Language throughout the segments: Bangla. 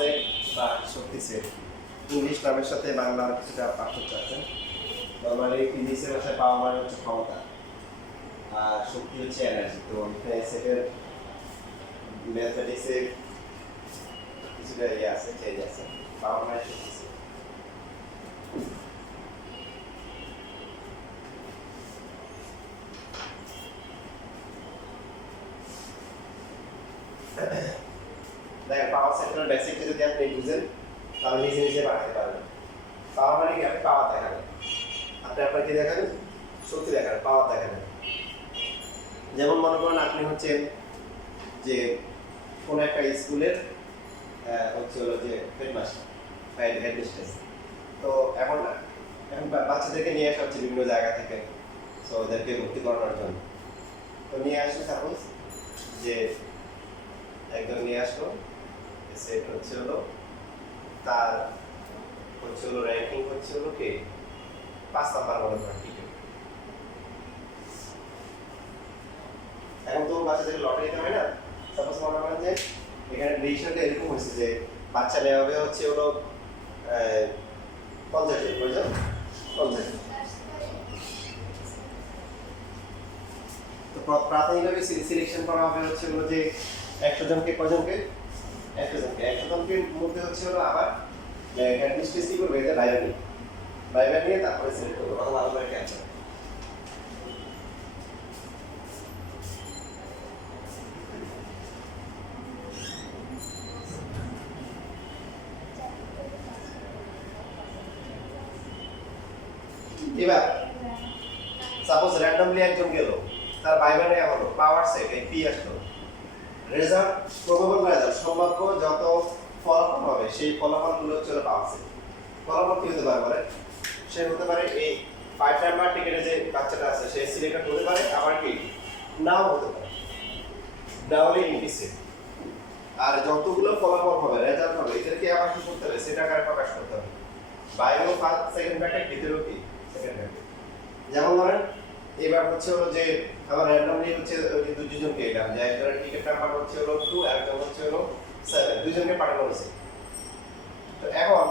সেট বা শক্তি সেট ইংলিশ নামের সাথে বাংলার কিছুটা পার্থক্য আছে। নর্মালি ফিজিক্সের ভাষায় পাওয়ার মানে হচ্ছে ক্ষমতা আর শক্তি হচ্ছে এনার্জি। তো এখানে সেটের ম্যাথমেটিক্সে কিছুটা ইয়ে আছে, চেঞ্জ আছে। পাওয়ার মানে শক্তি সেট। দেখেন পাওয়ার সেটের বেসিকটা যদি আপনি বুঝেন তাহলে নিজে নিজে বানাতে পারবেন। পাওয়ার মানে কি? আপনি পাওয়ার দেখাবেন, আপনি আপনার কি দেখাবেন? শক্তি দেখাবেন, পাওয়ার দেখাবেন। যেমন মনে করেন আপনি হচ্ছেন যে কোনো একটা স্কুলের হচ্ছে হলো যে হেডমাস্টার বা হেডমিস্ট্রেস। তো এখন বাচ্চাদেরকে নিয়ে আসা হচ্ছে বিভিন্ন জায়গা থেকে, সো ওদেরকে ভর্তি করানোর জন্য। তো নিয়ে আসলে সাপোজ যে একজন নিয়ে আসলো, সেট হচ্ছে হলো তার হচ্ছে হলো র্যাঙ্কিং হচ্ছে হলো কি 5 নাম্বার মনে করেন, ঠিক আছে। এখন তো বাচ্চাদের লটারি দিতে হয় না। সাপোজ মনে করেন যে এখানে ডিসিশনটা এরকম হয়েছে যে বাচ্চা নেওয়া হবে হচ্ছে হলো 50 জন, বুঝলেন? 50। তো প্রাথমিকভাবে সিলেকশন করা হবে হচ্ছে হলো যে 100 জনকে, কয়জনকে? 100 জনকে। 100 জনকের মধ্যে হচ্ছে হলো আবার হেডমিস্ট্রেস কি করবে? এটা ভাইবা নিয়ে তারপরে সিলেক্ট করবে কত ভালো করে ক্যান্সার। এবার সাপোজ র্যান্ডমলি একজন গেল, তার ভাইবা নেওয়া হলো, পাওয়ার সেট এই পি আসলো, রেজাল্ট প্রবাবল রেজাল্ট সম্ভাব্য যত ফলাফল হবে সেই ফলাফলগুলো হচ্ছে পাওয়ার সেট। ফলাফল কি হতে পারে বলে? সে হতে পারে এই 5 নাম্বার টিকেটে যে বাচ্চাটা আছে সে সিলেক্ট হতে পারে, আবার কি নাও হতে পারে, না হলে ইনডিসেট। আর যতগুলো ফলাফল হবে রেজাল্ট হবে এদেরকে আবার কি করতে হবে? সেটা আকারে প্রকাশ করতে হবে। বাইরেও ফার্স্ট সেকেন্ড ব্র্যাকেট, ভিতরেও কি সেকেন্ড ব্র্যাকেট। যেমন ধরেন এবার হচ্ছে হলো যে আমার র্যান্ডমলি হচ্ছে দুজনকে এলাম, যে একজনের টিকেট নাম্বার হচ্ছে হলো 2, একজন হচ্ছে হলো 7, দুজনকে পাঠানো হয়েছে। তো এখন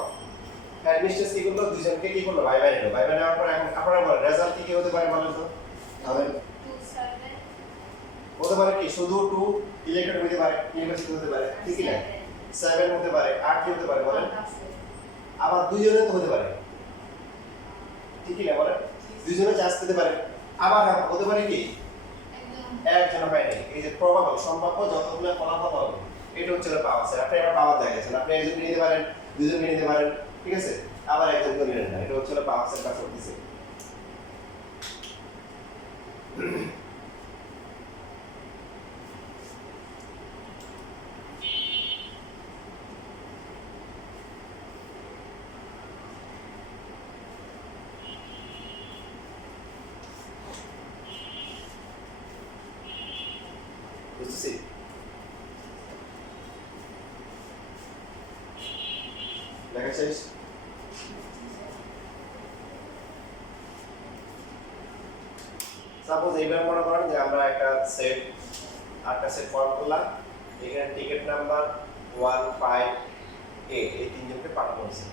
হেডমিস্ট্রেস কি করলো? দুজনকে কি করলো? ভাইবা নিল। ভাইবা নেওয়ার পর এখন আপনারা বলেন রেজাল্ট কি হতে পারে বলেন তো? তাহলে 27 হতে পারে কি শুধু 2 ইলেক্টেড হতে পারে, ইউনিভার্সিটি হতে পারে, ঠিক কি না? 7 হতে পারে, 8 কি হতে পারে বলেন? আবার দুইজনে তো হতে পারে, ঠিক কি না বলেন? দুইজনে চান্স পেতে পারে। আবার হতে পারে কি একজন পায়নি। এই যে প্রবাবল সম্ভাব্য যতগুলো ফলাফল হবে এটা হচ্ছে পাওয়ার সেট। আপনি এবার পাওয়ার দেখাচ্ছেন, আপনি একজনকে নিতে পারেন, দুইজনকে নিতে পারেন, ঠিক আছে, আবার একজনকে নিলেন না। এটা হচ্ছে পাওয়ার সেট কাজ করতেছে। বুঝতেছি? লেখা শেষ? সাপোজ এইবার মনে করেন যে আমরা একটা সেট 8টা সেট ফর্ম করলাম, এখানে টিকেট নাম্বার 1, 5, 8 এই তিনজনকে পাঠানো হয়েছে।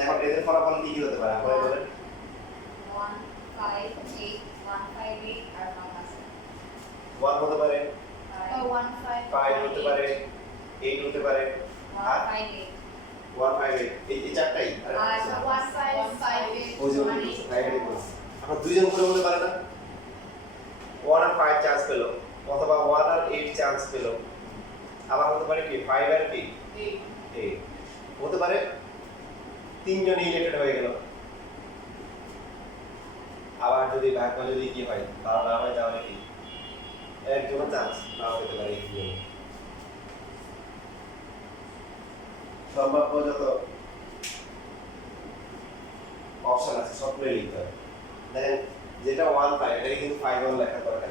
এখন এদের ফলাফল কি কি হতে পারে আপনি বলেন? 1 5 8 1 5 8 আর 1 আছে 1 হতে পারে, 1 5 5 হতে পারে, 8 হতে পারে, 1 5 8 1, 5, 8 এই চারটাই। আর 1 5 5 8 ওই যে আপনার দুইজন করে হতে পারে না? 1 আর 5 চান্স পেল, অথবা 1 আর 8 চান্স পেল, আবার হতে পারে কি 5 আর কি 8 হতে পারে তিনজন ইলেক্টেড হয়ে গেল। আবার যদি ভাগ্য যদি কি হয় ভালো না হয় তাহলে কি একজনের চান্স নাও পেতে পারে। এই তিনজন সম্ভাব্য যত অপশন আছে সবগুলো লিখতে হবে। দেখেন যেটা 1 5 এটাকে কিন্তু 5 1 লেখা দরকার।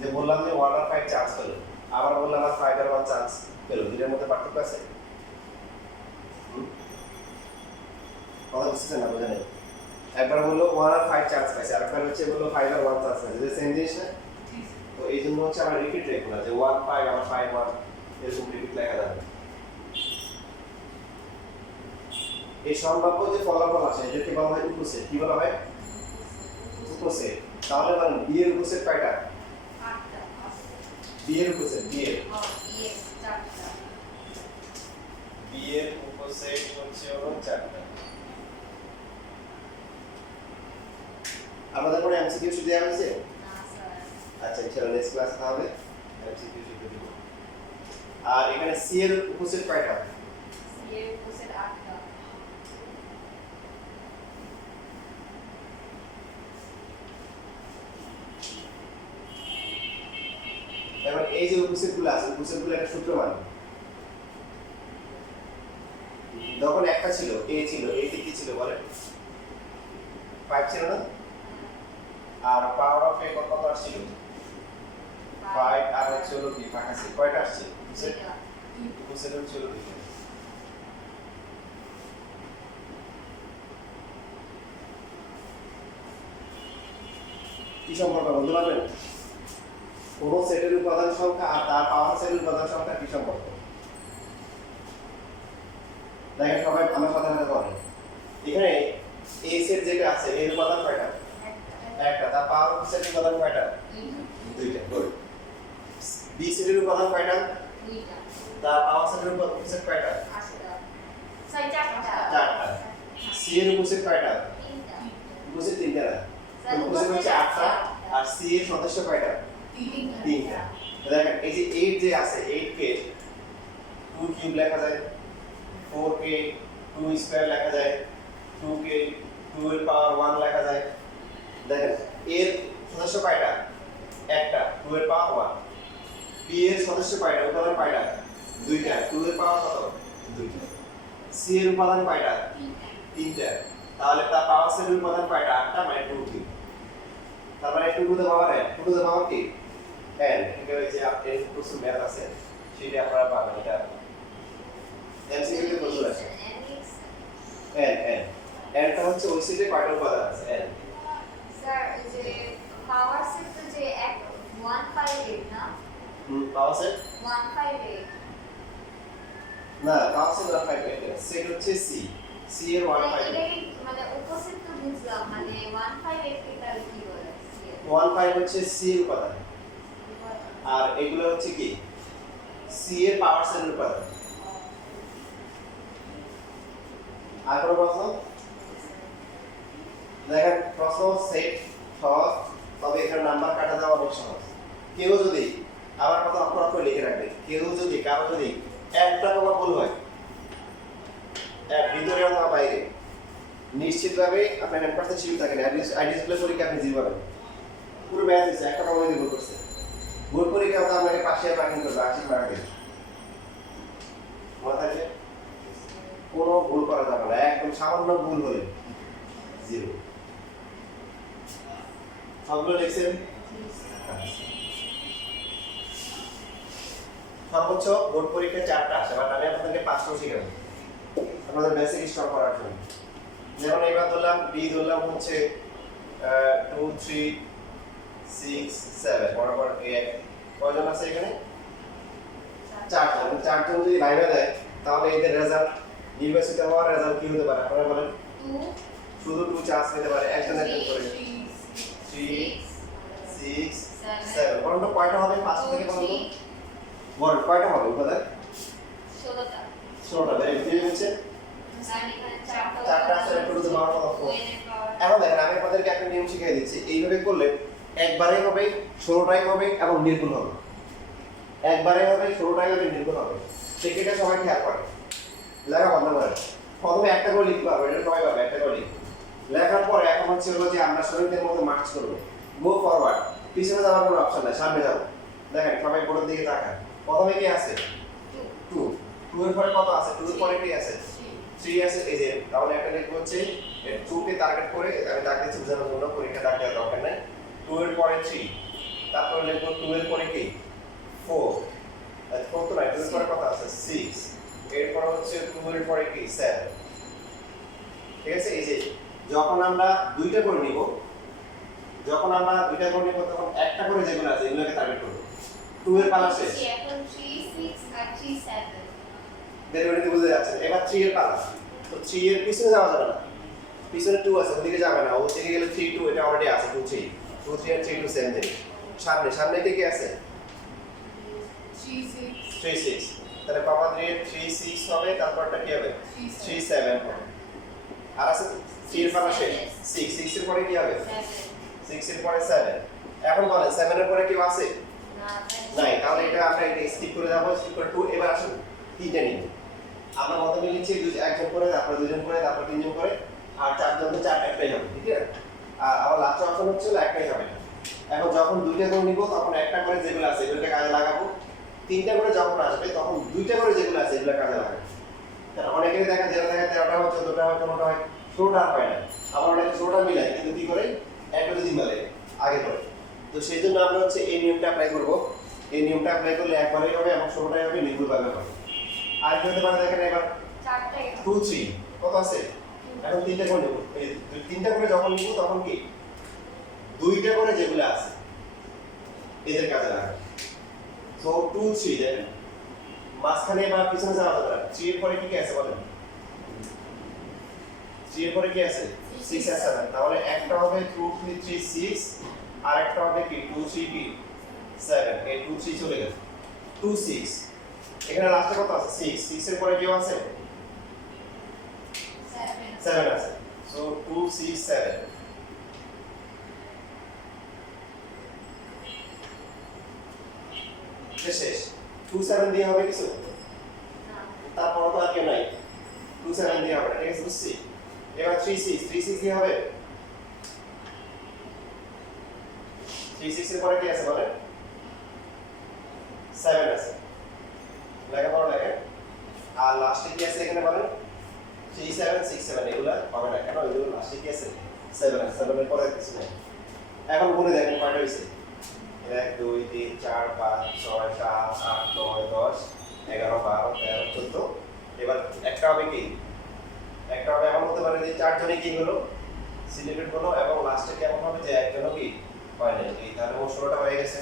যে বললাম যে 1 আর 5 চান্স পেল, আবার বললাম আর 5 আর 1 চান্স পেল, দুটোর মধ্যে পার্থক্য আছে? কথা বুঝতেছেন না? বোঝা নেই? একবার বললো 1 আর 5 চান্স পাইছে, আরেকবার হচ্ছে বললো 5 আর 1 চান্স পাইছে, যে সেম জিনিস না? তো এই জন্য হচ্ছে আমরা রিপিট রেখো না যে 1 5 আর 5 1 এরকম লিমিট লেখা যাবে। এই সম্ভাব্য যে ফলাফল আসে এটাকে বলা হয় উপসেট। কি বলা হয়? উপসেট। তাহলে বলেন বি এর উপসেট কয়টা? 8টা। বি এর উপসেট, বি এর ইয়েস 4টা। বি এর উপসেট হচ্ছে হলো 4টা। আমাদের পরে এমসিকিউ শুধু দেওয়া হয়েছে। না স্যার। আচ্ছা ইনশাআল্লাহ নেক্সট ক্লাস তাহলে এমসিকিউ শুধু দিব। আর এখানে সি এর উপসেট কয়টা? এর উপসেট 8টা। এবার এই যে উপসেটগুলো আছে উপসেটগুলো একটা সূত্র মানে যখন একটা ছিল এ ছিল এ কি ছিল বলেন 5 ছিল না আর পাওয়ার অফ এ কত আসছিল 5 আর হচ্ছে হলো কি ফাঁকা ছিল কয়টা আসছে উপসেট উপসেট হচ্ছে হলো দুইটা কি সম্পর্ক বলতে পারবেন কোন সেটের উপাদান সংখ্যা আর তার পাওয়ার সেটের উপাদান সংখ্যা কি সম্পর্ক দেখেন সবাই আমার সাথে সাথে বলেন এখানে এ সেট যেটা আছে এর উপাদান কয়টা একটা তার পাওয়ার সেটের উপাদান কয়টা দুইটা গুড বি সেটের উপাদান কয়টা দুইটা তার পাওয়ার সেটের উপাদান কয়টা 8টা স্যার 4টা চারটা সি এর উপসেট কয়টা 3টা উপসেট তিনটা না স্যার উপসেট হচ্ছে 8টা আর সি এর সদস্য কয়টা 3টা দেখেন এই যে 8 যে আছে 8 কে 2 কিউব লেখা যায় 4 কে 2 স্কয়ার লেখা যায় 2 কে 2 এর পাওয়ার 1 লেখা যায় দেখেন এর সদস্য কয়টা একটা 2 এর পাওয়ার 1 বি এর সদস্য কয়টা উপাদান কয়টা দুইটা 2 এর পাওয়ার কত দুইটা সি এর উপাদান কয়টা তিনটা তাহলে তার পাওয়ার সেটের উপাদান কয়টা 8টা মানে 2 কিউব তার মানে 2 two the power n 2 two the power কি n এটা হচ্ছে আপনার প্রশ্ন ম্যাথ আছে সেটা আপনারা পাবেন এটা এমসিকিউ তে প্রশ্ন আছে n টা হচ্ছে ওই সেটে কয়টা উপাদান আছে n স্যার যে পাওয়ার সেট তো যে 158 না পাওয়ার সেট 158 না পাওয়ার সেট 158 সেট হচ্ছে c c এর 158 মানে উপসেট তো বুঝলাম মানে 158 কে তাহলে কি বলে 15 হচ্ছে c এর উপাদান আর এগুলো হচ্ছে কি c এর পাওয়ার সেটের উপাদান আর কোনো প্রশ্ন দেখেন প্রশ্ন সেট সহজ তবে এখানে নাম্বার কাটা দেওয়া অনেক সহজ কেউ যদি আমার কথা অক্ষর অক্ষর লিখে রাখবে কেউ যদি কারো যদি একটা কথা ভুল হয় এক ভিতরে অথবা বাইরে নিশ্চিতভাবে আপনার 100% শিওর থাকেন আইডি ডিসপ্লে পরীক্ষা আপনি জিরো পাবেন পুরো ম্যাচ আছে একটা কথা ভুল করছে ভুল পরীক্ষা তো আপনাকে পাশে মার্কিং করবে 80 মার্ক দেবে মাথায় আছে কোনো ভুল করা যাবে না একদম সামান্য ভুল হলে জিরো সবগুলো লিখছেন সর্বোচ্চ বোর্ড পরীক্ষা 4টা আসে বাট আমি আপনাদেরকে 5টা শিখাবো আপনাদের বেসিক স্টক করার জন্য যেমন এবার ধরলাম বি ধরলাম হচ্ছে 2 3 6 7 বরাবর এ কয়জন আছে এখানে 4জন 4জন যদি ভাইবা দেয় তাহলে এদের রেজাল্ট নির্বাচিত হওয়ার রেজাল্ট কি হতে পারে আপনারা বলেন 2 শুধু 2 চান্স নিতে পারে একজনের করে 3 6 7 বরং কয়টা হবে 5 থেকে বলুন বল কয়টা হবে উপাদান 16টা 16টা ভেরি গুড হচ্ছে স্যার এখানে 4টা 4টা আছে two to the power of 4 ওয়েনের পাওয়ার এখন দেখেন আমি আপনাদেরকে একটা নিয়ম শিখিয়ে দিচ্ছি এইভাবে করলে একবারেই হবে 16টাই হবে এবং নির্ভুল হবে একবারেই হবে 16টাই হবে নির্ভুল হবে সেটা সবাই খেয়াল করে লেখা বন্ধ করেন প্রথমে একটা করে লিখতে পারবো এটা সবাই পাবে একটা করে লিখবো লেখার পরে এখন হচ্ছে হলো যে আমরা শরীরের মতো মার্চ করবো মুভ ফরওয়ার্ড পিছনে যাওয়ার কোনো অপশন নাই সামনে যাবো দেখেন সবাই বোর্ডের দিকে তাকান প্রথমে কি আছে 2 2 এর পরে কত আছে 2 এর পরে কি আছে 3 আছে এই যে তাহলে একটা লিখবো হচ্ছে 2 কে টার্গেট করে আমি দাগ দিচ্ছি বোঝানোর জন্য পরীক্ষা দাগ দেওয়ার দরকার নাই 2 এর পরে 3 তারপর লিখবো 2 এর পরে কি 4 আর কত নাই 2 এর পরে কত আছে 6 এরপর হচ্ছে 2 এর পরে কি 7 ঠিক আছে এই যে যখন আমরা দুইটা করে নিব তখন একটা করে যেগুলো আছে এগুলোকে টার্গেট করব 2 এর পালা শেষ এখন 3 6 আর 3 7 ডেরিভেটিভ বুঝতে যাচ্ছে এবার 3 এর পালা তো 3 এর পিছনে যাওয়া যাবে না পিছনে 2 আছে ওদিকে যাবে না ওদিকে গেলে 3 2 এটা অলরেডি আছে 2 3 2 3 আর 3 2 সেম জিনিস সামনে সামনে কি আছে 3 6 3 6 তাহলে কমা 3 এর 3 6 হবে তারপরটা কি হবে 3 7 হবে আর আছে 3 এর পালা শেষ 6 6 এর পরে কি হবে 7 6 এর পরে 7 এখন বলেন 7 এর পরে কি আছে না নাই তাহলে এটা আমরা এটা স্কিপ করে যাবো স্কিপ করে 2 এবার আসুন তিনটা নিন আমরা মত মিলিয়েছি একজন করে তারপর দুজন করে তারপর তিনজন করে আর চারজন তো চার একটাই হবে ঠিক আছে আর আবার লাস্ট অপশন হচ্ছে একটাই হবে এখন যখন দুইটা করে নিব তখন একটা করে যেগুলো আছে এগুলোকে কাজে লাগাবো তিনটা করে যখন আসবে তখন দুইটা করে যেগুলো আছে এগুলো কাজে লাগাবো কারণ অনেকেরই দেখা যায় 13টা হয় 14টা হয় 15টা হয় 16টা হয় না আবার অনেকে 16টা মিলায় কিন্তু কি করে একটা দুই মিলে আগে করে তো সেই জন্য আমরা হচ্ছে এই নিয়মটা অ্যাপ্লাই করব এই নিয়মটা অ্যাপ্লাই করলে একবারই হবে এবং 16টাই হবে নির্ভুলভাবে হবে আর কি হতে পারে দেখেন এবার চারটাই 2 3 কত আছে এখন তিনটা করে নেব এই তিনটা করে যখন নিব তখন কি দুইটা করে যেগুলো আছে এদের কাজে লাগাবো সো 2 3 দেখেন মাঝখানে বা পিছনে যাওয়া যাবে না 3 এর পরে কি কি আছে বলেন 3 এর পরে কি আছে 6 আর 7 তাহলে একটা হবে 2 3 3 6 আর একটা হবে কি 2 3 কি 7 এই 2 3 চলে গেল 2 6 এখানে লাস্টে কত আছে 6 6 এর পরে কি আছে 7 আছে সো 2 6 7 শেষ 2 7 দিয়ে হবে কিছু তারপর তো আর কেউ নাই 2 7 দিয়ে হবে ঠিক আছে বুঝছি এবার 3 6 দিয়ে হবে 3 6 এর পরে কি আছে বলেন 7 আছে লেখা পড়া লাগে আর লাস্টে কি আছে এখানে বলেন 3 7 6 7 এগুলা হবে না কেন এগুলো লাস্টে কি আছে 7 আছে 7 এর পরে কিছু নেই এখন বলে দেখেন কয়টা হইছে 1 2 3 4 5 6 7 8 9 10 11 12 13 14 এবার একটা হবে কি একটা হবে এমন হতে পারে যে চারজনে কি হলো সিলেক্টেড হলো এবং লাস্টে কেমন হবে যে একজনও কি হয় না এই তাহলে মোট 16টা হয়ে গেছে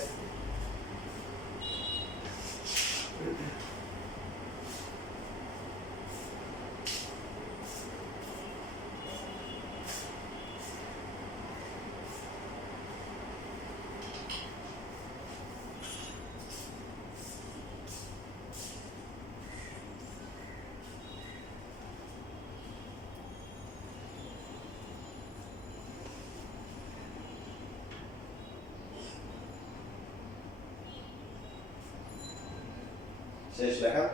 শেষ লেখা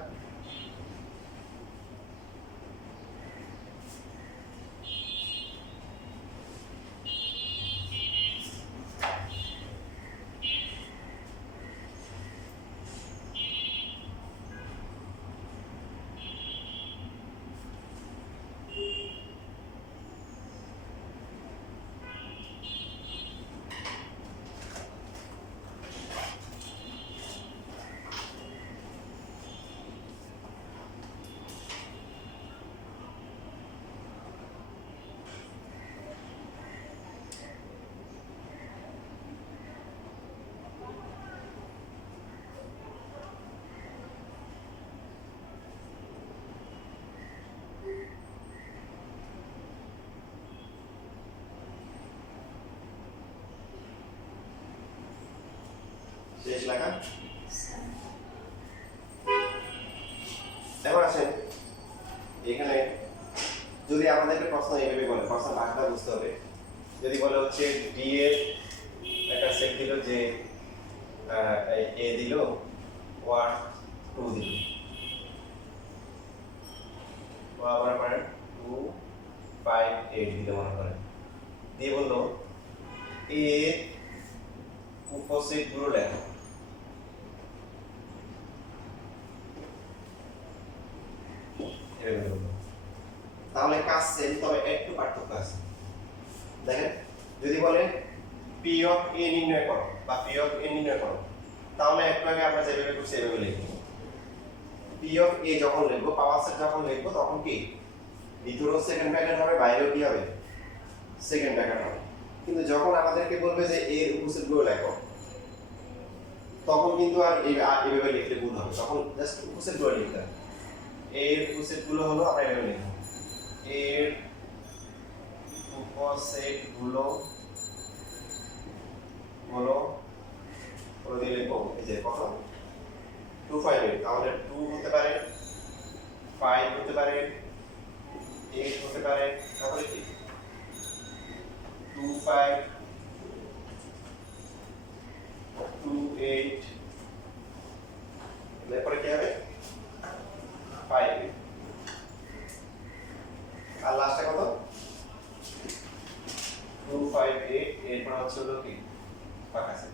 শেষ লেখা এবার আসেন এখানে যদি আমাদেরকে প্রশ্ন এইভাবে বলে প্রশ্ন ভাগটা বুঝতে হবে যদি বলে হচ্ছে ডি এর একটা সেট দিল যে এ দিল ওয়ার 2 দিল ও আবার পারেন 2 5 8 দিল মনে করেন দিয়ে বললো এ উপস্থিত গুলো লেখো তাহলে কাজ সেম তবে একটু পার্থক্য আছে দেখেন যদি বলে পি অফ এ নির্ণয় করো বা পি অফ এ নির্ণয় করো তাহলে একটু আগে আমরা যেভাবে করছি সেভাবে লিখব পি অফ এ যখন লিখবো পাওয়ার সেট যখন লিখবো তখন কি ভিতরেও সেকেন্ড ব্র্যাকেট হবে বাইরেও কি হবে সেকেন্ড ব্র্যাকেট হবে কিন্তু যখন আমাদেরকে বলবে যে এর উপস্থিত গুলো লেখো তখন কিন্তু আর এইভাবে লিখলে ভুল হবে, তখন জাস্ট উপসেটগুলো লিখতে হবে। এর উপসেটগুলো হলো আমরা এভাবে লিখব, এর উপসেটগুলো হলো করে দিয়ে লিখবো এই যে কত 2 5 8, তাহলে 2 হতে পারে, 5 হতে পারে, 8 হতে পারে, তাহলে কি 2 5 2 8, এরপরে কি হবে 5, আর লাস্টে কত 2 5 8, এরপর হচ্ছে হলো কি ফাঁকা আছে।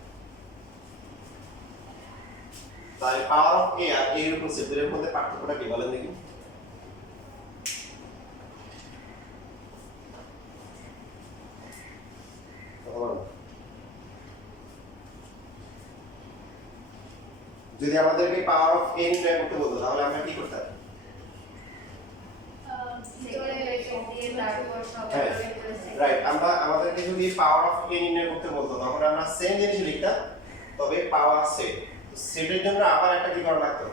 তাহলে পাওয়ার অফ এ আর এর উপর সেটের মধ্যে পার্থক্যটা কি বলেন দেখি? যদি আমাদেরকে পাওয়ার অফ এ নির্ণয় করতে বলতো তাহলে আমরা কি করতাম? রাইট, আমরা আমাদেরকে যদি পাওয়ার অফ এ নির্ণয় করতে বলতো তখন আমরা সেম জিনিস লিখতাম, তবে পাওয়ার সেট। সেটের জন্য আবার একটা কি করা লাগতো,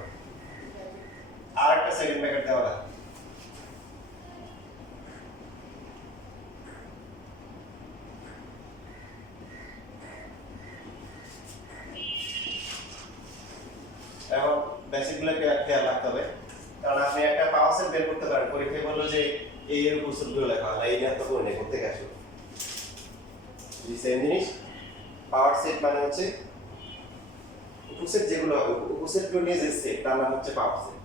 আর একটা সেকেন্ড ব্র্যাকেট দেওয়া লাগতো। এখন বেসিকগুলো খেয়াল রাখতে হবে, কারণ আপনি একটা পাওয়ার সেট বের করতে পারেন, পরীক্ষায় বললো যে এই এর উপর সূত্রগুলো লেখা হয়, এই নিয়ে তো করে নেই করতে গেছো এই সেম জিনিস। পাওয়ার সেট মানে হচ্ছে উপসেট যেগুলো হবে, উপসেটগুলো নিয়ে যে সেট তার নাম হচ্ছে পাওয়ার সেট।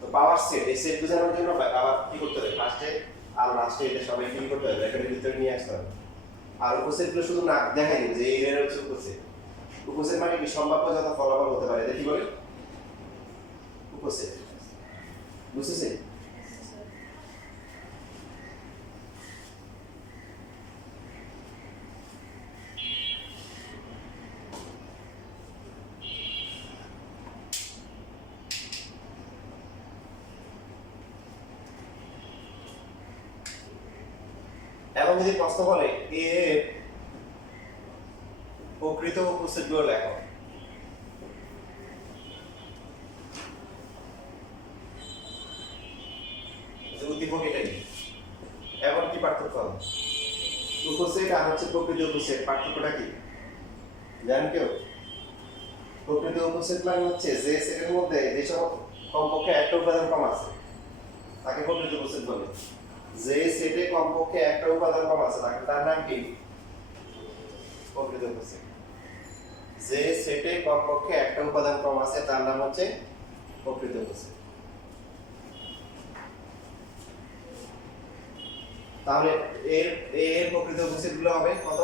তো পাওয়ার সেট, এই সেট বোঝানোর জন্য আবার কি করতে হবে, ফার্স্টে আর লাস্টে এটা সবাই কি করতে হবে, ব্র্যাকেটের ভিতরে নিয়ে আসতে হবে। আর উপসেটগুলো শুধু না দেখাই দিন যে এর হচ্ছে উপসেট। উপসেট মানে কি সম্ভাব্য যত ফলাফল হতে পারে, এটা কি বলে উপসেট, বুঝছেন? এখন যদি প্রশ্ন বলে এ এর প্রকৃত উপসেটগুলো লেখো, উদ্দীপক এটাই। এখন কি পার্থক্য হবে, উপসেট আর হচ্ছে প্রকৃত উপসেট, পার্থক্যটা কি জানেন কেউ? প্রকৃত উপসেট মানে হচ্ছে যে সেটের মধ্যে যেসব কমপক্ষে একটা উপাদান কম আছে তাকে প্রকৃত উপসেট বলে। যে সেটে কমপক্ষে একটা উপাদান কম আছে তার নাম কি প্রকৃত উপসেট। যে সেটে কমপক্ষে একটা উপাদান কম আছে তার নাম হচ্ছে প্রকৃত উপসেট। তাহলে এর এর প্রকৃত উপসেটগুলো হবে কত?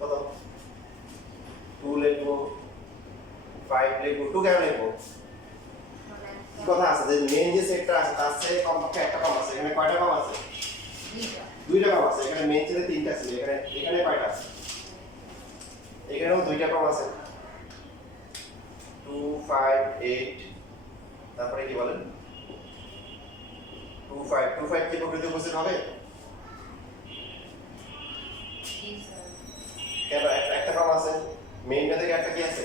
কত 2 লিখবো, 5 লিখবো, 2 কেন লিখবো? কি কথা আছে যে মেইন যে সেটটা আছে তার চেয়ে কমপক্ষে একটা কম আছে, এখানে কয়টা কম আছে? দুইটা কম আছে। এখানে মেইন সেটে তিনটা ছিল, এখানে কয়টা আছে? এখানেও দুইটা কম আছে, 2 5 8, তারপরে কি বলেন 2 5 2 5 কি প্রকৃত উপসেট হবে? কেন একটা কম আছে, মেইনটা থেকে একটা কি আছে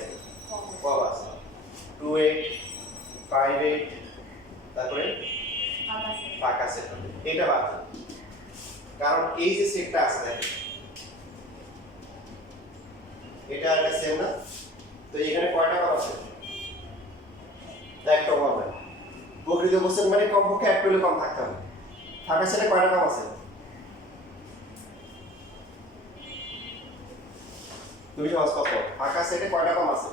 কম আছে, 2 8 5 8, তারপরে ফাঁকা সেট হবে, এটা বাদ। কারণ এই যে সেটটা আছে দেখেন এটা একটা সেম না, তো এখানে কয়টা কম আছে? একটা কম হবে। প্রকৃত উপসেট মানে কমপক্ষে একটা হলে কম থাকতে হবে। ফাঁকা সেটে কয়টা কম আছে? তুমি সহজ কথা, ফাঁকা সেটে কয়টা কম আছে?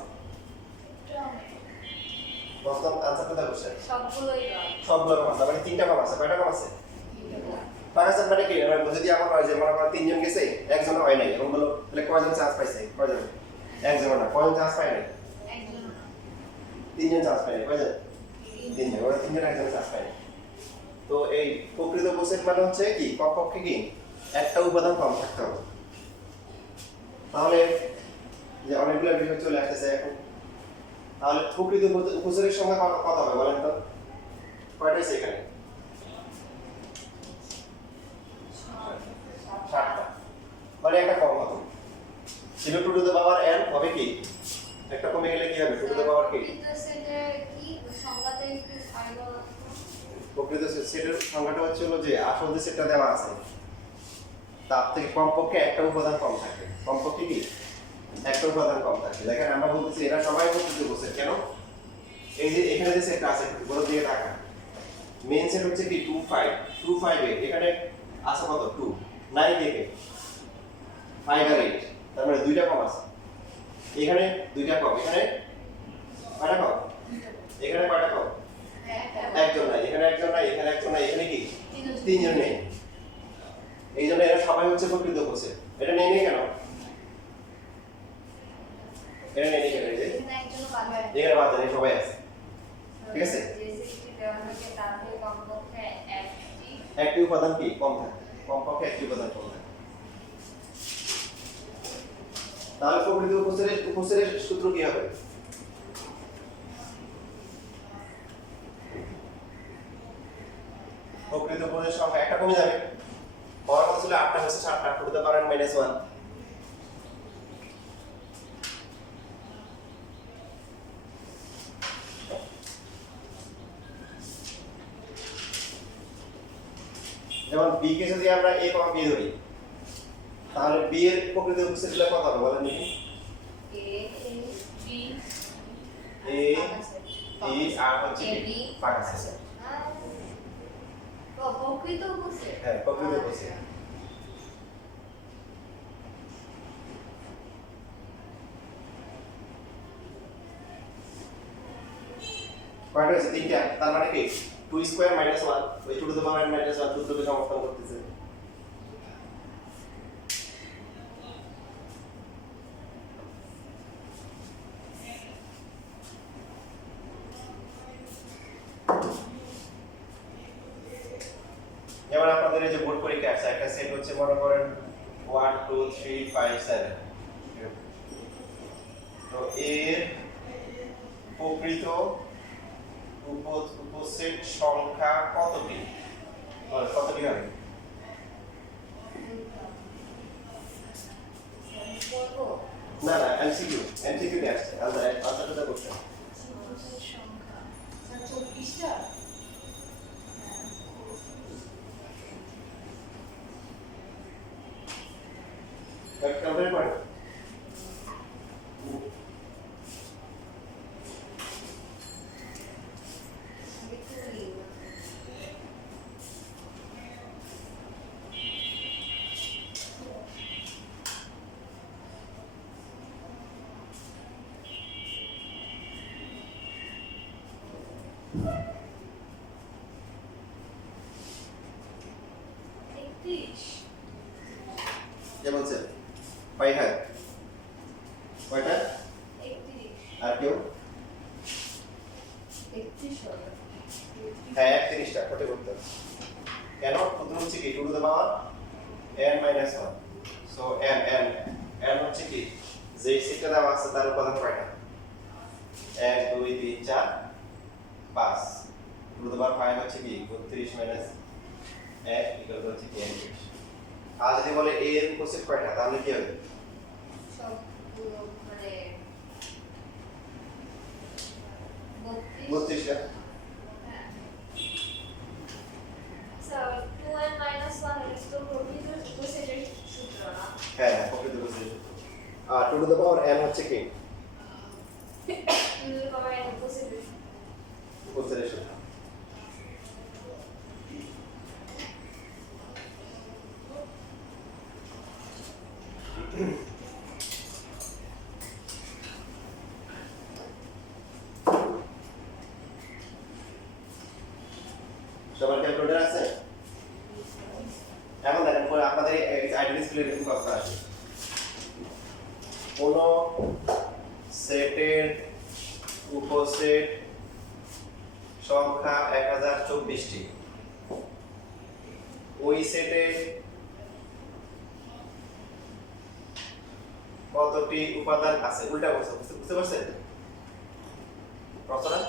প্রশ্ন আনসারটা দাও কোশ্চেন। সবগুলো কম আছে, মানে তিনটা কম আছে। কয়টা কম আছে? ফাঁকা সেট মানে কি? যদি আমার হয় যে মনে করো তিনজন গেছে একজন হয় নাই, এরকম বলো তাহলে কয়জন চান্স পাইছে? কয়জন? একজন না। কয়জন চান্স পায় নাই? তিনজন চান্স পায় নাই। কয়জন? তিনজন। ওরা তিনজন একজন চান্স পায় নাই। তো এই প্রকৃত উপসেট মানে হচ্ছে কি কমপক্ষে কি একটা উপাদান কম থাকতে হবে। তাহলে যে অনেকগুলো বিষয় চলে আসতেছে এখন, তাহলে প্রকৃত উপসেটের সঙ্গে কত হবে বলেন তো? কয়টা আছে এখানে? 7টা। মানে একটা কম হবে। ছিল two to the power n হবে কি? একটা কমে গেলে কি হবে? টু টু দ্য পাওয়ার কি? প্রকৃত সেটের কি সংজ্ঞাটা একটু আইলো। প্রকৃত সেটের সংজ্ঞাটা হচ্ছে হলো যে আসল যে সেটটা দেওয়া আছে তার থেকে কমপক্ষে একটা উপাদান কম থাকে। কমপক্ষে কি? একটা উপাদান কম থাকে। দেখেন আমরা বলতেছি এরা সবাই প্রকৃত সেট। কেন? এই যে এখানে যে সেটটা আছে বড় দিকে তাকান। মেইন সেট হচ্ছে কি 2 5 2 5 8 এখানে আছে কত 2 9 থেকে 5 আর 8 তার মানে দুইটা কম আছে এখানে দুইটা কম এখানে কয়টা কম এখানে কয়টা কম একজন নাই এখানে একজন নাই এখানে একজন নাই এখানে কি তিনজন নেই এই জন্য এরা সবাই হচ্ছে প্রকৃত কোষে এটা নেই নেই কেন এটা নেই নেই কেন এই যে এখানে একজন বাদ যায়। এখানে বাদ নেই সবাই আছে ঠিক আছে যে সেটটি দেওয়া থাকে তার থেকে কমপক্ষে একটি একটি উপাদান কি কম থাকে কমপক্ষে একটি উপাদান কম থাকে তাহলে প্রকৃত উপস্থিতির সূত্র কি হবে প্রকৃত উপস্থিতির সংখ্যা একটা কমে যাবে হওয়ার কথা ছিল 8টা হচ্ছে 7টা টু দ্য পাওয়ার -1 যেমন b কে যদি আমরা a, b ধরি তাহলে b এর প্রকৃত উপস্থিতিটা কত হবে বলেন দেখি এ বি a আর হচ্ছে কি ফাঁকা আছে প্রকৃত উপস্থিত হ্যাঁ প্রকৃত উপস্থিতি কয়টা আছে তিনটা তার মানে কি 2 স্কয়ার মাইনাস 1 ওই two to the power minus 1 সূত্রকে সমর্থন করতেছে যেমন আপনাদের এই যে বোর্ড পরীক্ষা আছে একটা সেট হচ্ছে মনে করেন 1 2 3 5 7 তো এর প্রকৃত উপসেট সংখ্যা কতটি কতটি হবে না না এমসিকিউ এমসিকিউ তে আসছে আনসারটা করতে সংখ্যা 24টা ক্যালকুলেট করো যেমন স্যার পাই হ্যাঁ কয়টা আর কেউ হ্যাঁ 31টা কত করতে হবে কেন প্রথম হচ্ছে কি two to the power n minus 1 so n হচ্ছে কি যে সেটটা দেওয়া আছে তার উপাদান কয়টা 1 2 3 4 5 টু টু দ্য পাওয়ার 5 হচ্ছে কি 32 মাইনাস 1 ইকুয়াল হচ্ছে কি 31 আর যদি বলে a এর উপস্থিত কয়টা তাহলে কি হবে সবগুলো মানে 32টা হ্যাঁ প্রকৃত উপস্থিত আর two to the power n হচ্ছে কি উপস্থিতের সূত্র সবার ক্যালকুলেটর আছে এখন দেখেন পরে আপনাদের আইডেন্টি স্কুলে এরকম কথা আছে কোন সেটের উপসেট সংখ্যা 1024টি ওই সেটে কতটি উপাদান আছে উল্টা বলছে বুঝতে পারছেন প্রশ্নটা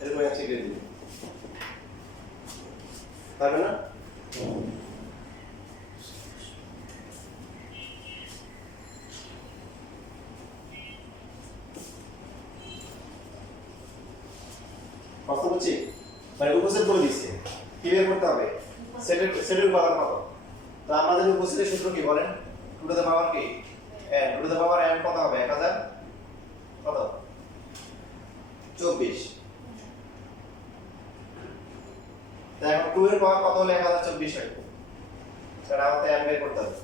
এরকম আছে কি পারবে না? কত বলছি মানে উপসেট বলে দিচ্ছে কি বের করতে হবে সেটের উপাদান কত তো আমাদের উপসেটের সূত্র কি বলেন টু টু দ্য পাওয়ার কি n two to the power n কত হবে 1000 কত 24 তাই এখন 2 এর পাওয়ার কত হলে 1024 হয় সেটা আমাদের n বের করতে হবে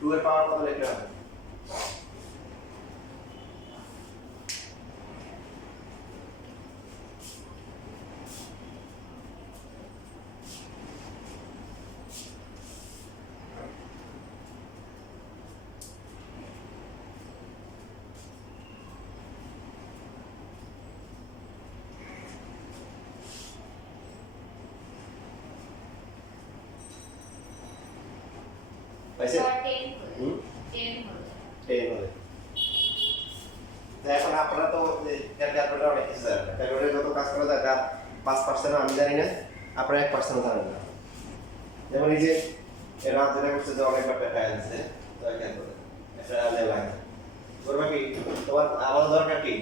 2 এর পাওয়ার কত লিখতে হবে পাইছে 10 হুম 10 হলো 10 হলে তো এখন আপনারা তো ক্যালকুলেটর অনেক কিছু জানেন ক্যালকুলেটর যত কাজ করা যায় তার 5% আমি জানি না আপনারা 1% জানেন না যেমন এই যে এরা যেটা করছে যে অনেকবার দেখা যাচ্ছে তো ক্যালকুলেটর এটা আলাদা লাগে করবা কি তোমার আমাদের দরকার কি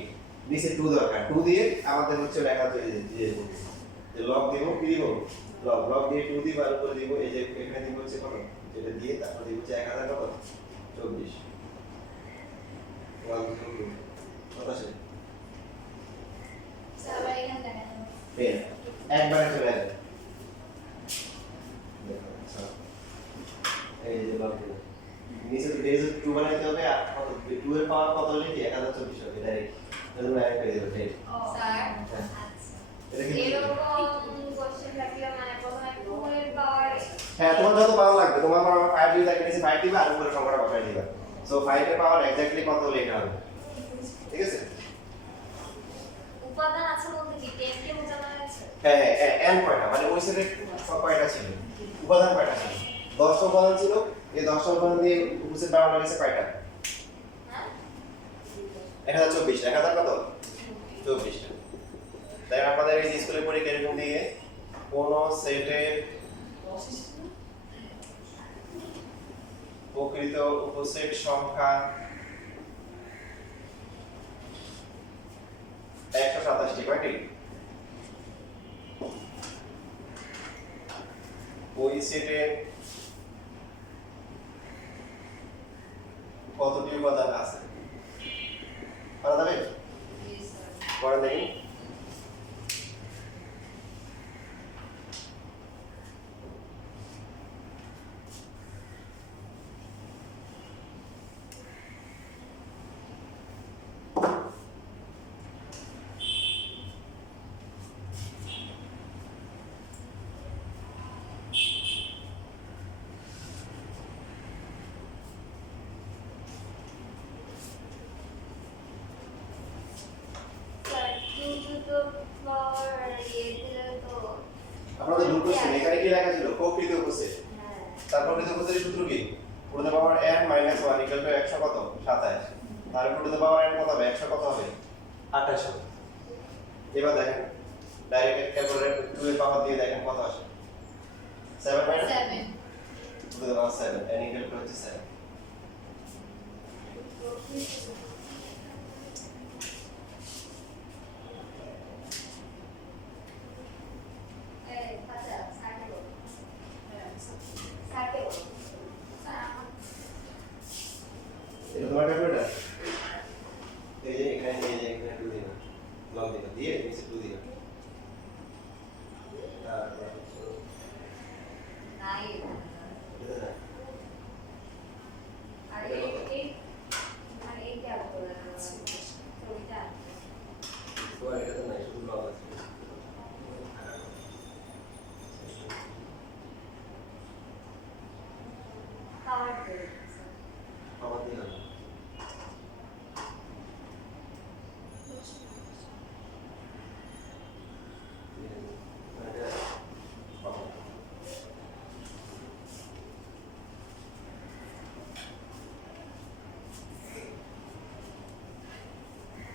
নিচে 2 দরকার 2 দিয়ে আমাদের হচ্ছে লেখা যে লগ দিব কি দিব লগ দিয়ে 2 দিব আর উপরে দিব এই যে এখানে দিব হচ্ছে কত যেটা দিয়ে তারপর দিব হচ্ছে 1000 কত 24 কত আছে সবাই এখানে দেখা পেন একবারে চলে আসবে এই যে লগ দিব নিচে তো বেজ 2 বানাইতে হবে আর 2 এর পাওয়ার কত হলে কি 1024 হবে ডাইরেক্ট তাহলে ডাইরেক্ট পেয়ে যাবে ঠিক স্যার হ্যাঁ। আচ্ছা এটা কি এরকম কোশ্চেন থাকলে মানে প্রথমে 2 এর পাওয়ার হ্যাঁ তোমার যত পাওয়ার লাগবে তোমার পাওয়ার 5 দিয়ে দেখে নিচে 5 দিবা আর উপরে সংখ্যাটা বসাই দিবা সো 5 এর পাওয়ার এক্স্যাক্টলি কত লেখা হবে ঠিক আছে উপাদান আছে বলতে কি 10 কে বোঝানো হয়েছে হ্যাঁ হ্যাঁ n কয়টা মানে ওই সেটের কয়টা ছিল উপাদান কয়টা ছিল 10টা উপাদান ছিল এই 10টা উপাদান দিয়ে উপসেট বানানো হয়েছে কয়টা হ্যাঁ 1024 1000 কত 24 টা তাই আমাদের এই স্কুলে পড়ে এরকম দিয়ে কোন সেটের প্রকৃত উপসেট সংখ্যা 127টি কয়টি ওই সেটের কতটি উপাদান আছে পারা যাবে জি স্যার পড়া দেখি স্যার 2 টু দ্য পাওয়ার ইয়ে দিলে তো আপনাদের ভুল করছেন এখানে কি লেখা ছিল প্রকৃত উপসেট হ্যাঁ তারপর প্রকৃত উপসেটের সূত্র কি টু দ্য পাওয়ার n - 1 100 কত 27 তাহলে টু দ্য পাওয়ার n কত হবে 100 কত হবে 28 হবে এবার দেখেন ডাইরেক্ট ক্যালকুলেটর 2 এর পাওয়ার দিয়ে দেখেন কত আসে 7 minus 7 two the power 7 n equal to হচ্ছে 7 এই আচ্ছা স্যারকে বলো স্যারকে বলো স্যার আমার এটা তোমার ক্যালকুলেটর এই যে এখানে 2 দিন লগ দিবা দিয়ে নিচে 2 দিবা তারপর নাই এটা না আর এই মানে এই কি করে ছবিটা তো এটা তো নাই শুধু লগ আছে পাওয়ার করে পাওয়ার দিয়ে হবে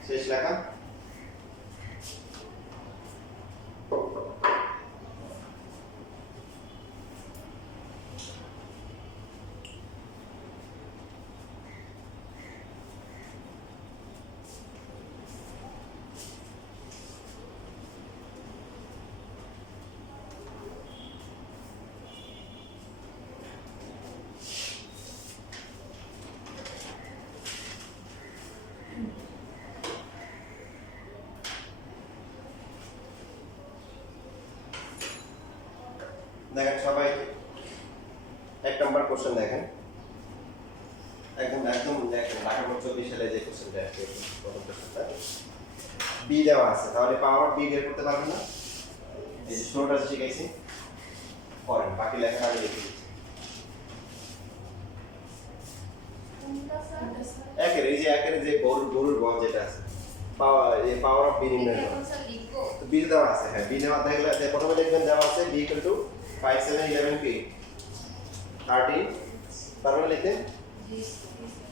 শেষ লেখা দেখেন সবাই 1 নম্বর কোশ্চেন দেখেন একদম একদম দেখেন ঢাকা বোর্ড 24 সালে যে কোশ্চেনটা আসছে প্রথম কোশ্চেনটা বি দেওয়া আছে তাহলে পাওয়ার বি বের করতে পারবেন না এই যে শুরুটা যে শিখাইছি করেন বাকি লেখা আমি লিখে দিচ্ছি কোনটা স্যার? একের যে গরুর গড় যেটা আছে পাওয়ার অফ বি নির্ণয় এটা করা কোন স্যার লিখবো? তো বি দেওয়া আছে হ্যাঁ বি দেওয়া দেখলে প্রথমে দেখবেন দেওয়া আছে বি ইকুয়াল টু 5 7 11 কি 13 তারপরে লিখতে জি, জি, স্যার।